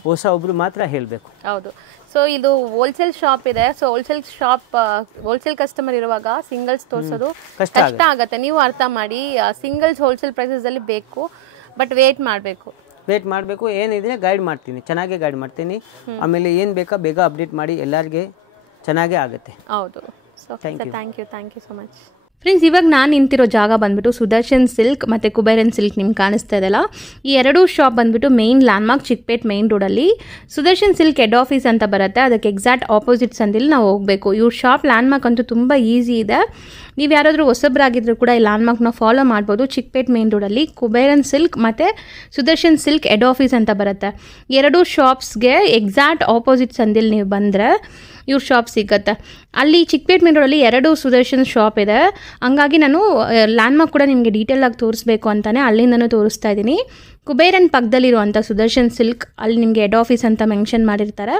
ಹೊಸ ಒಬ್ರು ಮಾತ್ರ ಹೇಳಬೇಕು. ಹೌದು. ಸೊ ಇದು ಹೋಲ್ಸೇಲ್ ಶಾಪ್ ಇದೆ. ಸೊ ಹೋಲ್ಸೇಲ್ ಕಸ್ಟಮರ್ ಇರುವಾಗ ಸಿಂಗಲ್ಸ್ ತೋರಿಸೋದು ಕಷ್ಟ ಆಗುತ್ತೆ. ನೀವು ಅರ್ಥ ಮಾಡಿ, ಸಿಂಗಲ್ಸ್ ಹೋಲ್ಸೇಲ್ ಪ್ರೈಸಸಲ್ಲಿ ಬೇಕು, ಬಟ್ ವೇಟ್ ಮಾಡಬೇಕು. ಏನಿದೆ ಗೈಡ್ ಮಾಡ್ತೀನಿ, ಚೆನ್ನಾಗೇ ಗೈಡ್ ಮಾಡ್ತೀನಿ. ಆಮೇಲೆ ಏನು ಬೇಕಾ ಬೇಗ ಅಪ್ಡೇಟ್ ಮಾಡಿ ಎಲ್ಲರಿಗೆ ಚೆನ್ನಾಗೇ ಆಗುತ್ತೆ. ಹೌದು. So thank you so much. Friends, ಇವಾಗ ನಾನು ನಿಂತಿರೋ ಜಾಗ ಬಂದ್ಬಿಟ್ಟು ಸುದರ್ಶನ್ ಸಿಲ್ಕ್ ಮತ್ತು ಕುಬೇರನ್ ಸಿಲ್ಕ್ ನಿಮ್ಗೆ ಕಾಣಿಸ್ತಾ ಇದೆಯಲ್ಲ, ಈ ಎರಡೂ ಶಾಪ್ ಬಂದ್ಬಿಟ್ಟು ಮೇನ್ ಲ್ಯಾಂಡ್ಮಾರ್ಕ್ ಚಿಕ್ಕಪೇಟ್ ಮೇನ್ ರೋಡಲ್ಲಿ ಸುದರ್ಶನ್ ಸಿಲ್ಕ್ ಹೆಡ್ ಆಫೀಸ್ ಅಂತ ಬರುತ್ತೆ. ಅದಕ್ಕೆ ಎಕ್ಸಾಕ್ಟ್ ಆಪೋಸಿಟ್ ಸಂದಿಲ್ಲಿ ನಾವು ಹೋಗಬೇಕು. ಇವ್ರ ಶಾಪ್ ಲ್ಯಾಂಡ್ಮಾರ್ಕ್ ಅಂತೂ ತುಂಬ ಈಸಿ ಇದೆ. ನೀವು ಯಾರಾದರೂ ಹೊಸಬ್ರಾಗಿದ್ದರೂ ಕೂಡ ಈ ಲ್ಯಾಂಡ್ಮಾರ್ಕ್ನ ಫಾಲೋ ಮಾಡ್ಬೋದು. ಚಿಕ್ಕಪೇಟ್ ಮೇನ್ ರೋಡಲ್ಲಿ ಕುಬೇರನ್ ಸಿಲ್ಕ್ ಮತ್ತು ಸುದರ್ಶನ್ ಸಿಲ್ಕ್ ಹೆಡ್ ಆಫೀಸ್ ಅಂತ ಬರುತ್ತೆ. ಎರಡೂ ಶಾಪ್ಸ್ಗೆ ಎಕ್ಸಾಕ್ಟ್ ಆಪೋಸಿಟ್ ಸಂದಿಲ್ಲಿ ನೀವು ಬಂದರೆ ಇವ್ರ ಶಾಪ್ ಸಿಗುತ್ತೆ. ಅಲ್ಲಿ ಚಿಕ್ಕಪೇಟ್ ಮೇನ್ ರೋಡಲ್ಲಿ 2 ಸುದರ್ಶನ್ ಶಾಪ್ ಇದೆ. ಹಂಗಾಗಿ ನಾನು ಲ್ಯಾಂಡ್ಮಾರ್ಕ್ ಕೂಡ ನಿಮಗೆ ಡೀಟೇಲಾಗಿ ತೋರಿಸ್ಬೇಕು ಅಂತಲೇ ಅಲ್ಲಿಂದನೂ ತೋರಿಸ್ತಾ ಇದ್ದೀನಿ. ಕುಬೇರನ್ ಪಕ್ಕದಲ್ಲಿರುವಂಥ ಸುದರ್ಶನ್ ಸಿಲ್ಕ್, ಅಲ್ಲಿ ನಿಮಗೆ ಹೆಡ್ ಆಫೀಸ್ ಅಂತ ಮೆನ್ಷನ್ ಮಾಡಿರ್ತಾರೆ.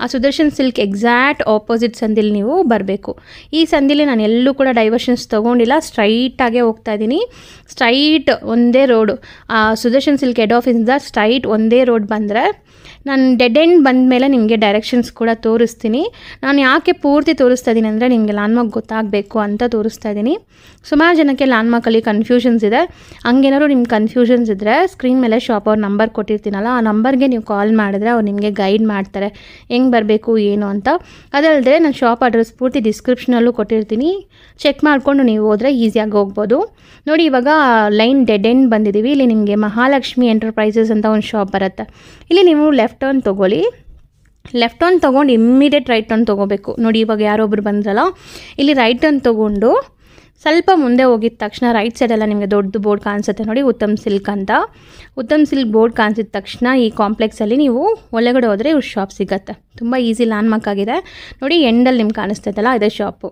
ಆ ಸುದರ್ಶನ್ ಸಿಲ್ಕ್ ಎಕ್ಸಾಕ್ಟ್ ಆಪೋಸಿಟ್ ಸಂದಿಲ್ಲಿ ನೀವು ಬರಬೇಕು. ಈ ಸಂದಿಲಿ ನಾನು ಎಲ್ಲೂ ಕೂಡ ಡೈವರ್ಷನ್ಸ್ ತೊಗೊಂಡಿಲ್ಲ, ಸ್ಟ್ರೈಟಾಗೇ ಹೋಗ್ತಾ ಇದ್ದೀನಿ. ಸ್ಟ್ರೈಟ್ ಒಂದೇ ರೋಡು, ಆ ಸುದರ್ಶನ್ ಸಿಲ್ಕ್ ಹೆಡ್ ಆಫೀಸಿಂದ ಸ್ಟ್ರೈಟ್ ಒಂದೇ ರೋಡ್ ಬಂದರೆ ನಾನು ಡೆಡ್ ಎಂಡ್ ಬಂದ ಮೇಲೆ ನಿಮಗೆ ಡೈರೆಕ್ಷನ್ಸ್ ಕೂಡ ತೋರಿಸ್ತೀನಿ. ನಾನು ಯಾಕೆ ಪೂರ್ತಿ ತೋರಿಸ್ತಾ ಇದ್ದೀನಿ ಅಂದರೆ ನಿಮಗೆ ಲ್ಯಾಂಡ್ಮಾರ್ಕ್ ಗೊತ್ತಾಗಬೇಕು ಅಂತ ತೋರಿಸ್ತಾ ಇದ್ದೀನಿ. ಸುಮಾರು ಜನಕ್ಕೆ ಲ್ಯಾಂಡ್ಮಾರ್ಕಲ್ಲಿ ಕನ್ಫ್ಯೂಷನ್ಸ್ ಇದೆ. ಹಂಗೇನಾದ್ರು ನಿಮ್ಗೆ ಕನ್ಫ್ಯೂಷನ್ಸ್ ಇದ್ದರೆ ಸ್ಕ್ರೀನ್ ಮೇಲೆ ಶಾಪ್ ಅವ್ರ ನಂಬರ್ ಕೊಟ್ಟಿರ್ತೀನಲ್ಲ, ಆ ನಂಬರ್ಗೆ ನೀವು ಕಾಲ್ ಮಾಡಿದ್ರೆ ಅವ್ರು ನಿಮಗೆ ಗೈಡ್ ಮಾಡ್ತಾರೆ ಹೆಂಗೆ ಬರಬೇಕು ಏನು ಅಂತ. ಅದಲ್ಲದೆ ನಾನು ಶಾಪ್ ಅಡ್ರೆಸ್ ಪೂರ್ತಿ ಡಿಸ್ಕ್ರಿಪ್ಷನಲ್ಲೂ ಕೊಟ್ಟಿರ್ತೀನಿ, ಚೆಕ್ ಮಾಡಿಕೊಂಡು ನೀವು ಹೋದರೆ ಈಸಿಯಾಗಿ ಹೋಗ್ಬೋದು. ನೋಡಿ, ಇವಾಗ ಲೈನ್ ಡೆಡ್ ಎಂಡ್ ಬಂದಿದ್ದೀವಿ. ಇಲ್ಲಿ ನಿಮಗೆ ಮಹಾಲಕ್ಷ್ಮಿ ಎಂಟರ್ಪ್ರೈಸಸ್ ಅಂತ ಒಂದು ಶಾಪ್ ಬರುತ್ತೆ. ಇಲ್ಲಿ ನೀವು ಲೆಫ್ಟ್ ಟರ್ನ್ ತೊಗೊಳ್ಳಿ. ಲೆಫ್ಟ್ ಟರ್ನ್ ತೊಗೊಂಡು ಇಮ್ಮಿಡಿಯೇಟ್ ರೈಟ್ ಟರ್ನ್ ತೊಗೋಬೇಕು. ನೋಡಿ, ಇವಾಗ ಯಾರೊಬ್ರು ಬಂದ್ರಲ್ಲ, ಇಲ್ಲಿ ರೈಟ್ ಟರ್ನ್ ತೊಗೊಂಡು ಸ್ವಲ್ಪ ಮುಂದೆ ಹೋಗಿದ ತಕ್ಷಣ ರೈಟ್ ಸೈಡೆಲ್ಲ ನಿಮಗೆ ದೊಡ್ಡ ಬೋರ್ಡ್ ಕಾಣಿಸುತ್ತೆ ನೋಡಿ, ಉತ್ತಮ್ ಸಿಲ್ಕ್ ಅಂತ. ಉತ್ತಮ್ ಸಿಲ್ಕ್ ಬೋರ್ಡ್ ಕಾಣಿಸಿದ ತಕ್ಷಣ ಈ ಕಾಂಪ್ಲೆಕ್ಸಲ್ಲಿ ನೀವು ಒಳಗಡೆ ಹೋದರೆ ಇವ್ರ ಶಾಪ್ ಸಿಗುತ್ತೆ. ತುಂಬ ಈಸಿ ಲ್ಯಾಂಡ್ಮಾರ್ಕ್ ಆಗಿದೆ ನೋಡಿ. ಎಂಡಲ್ಲಿ ನಿಮ್ಗೆ ಕಾಣಿಸ್ತೈತಲ್ಲ, ಇದೇ ಶಾಪು.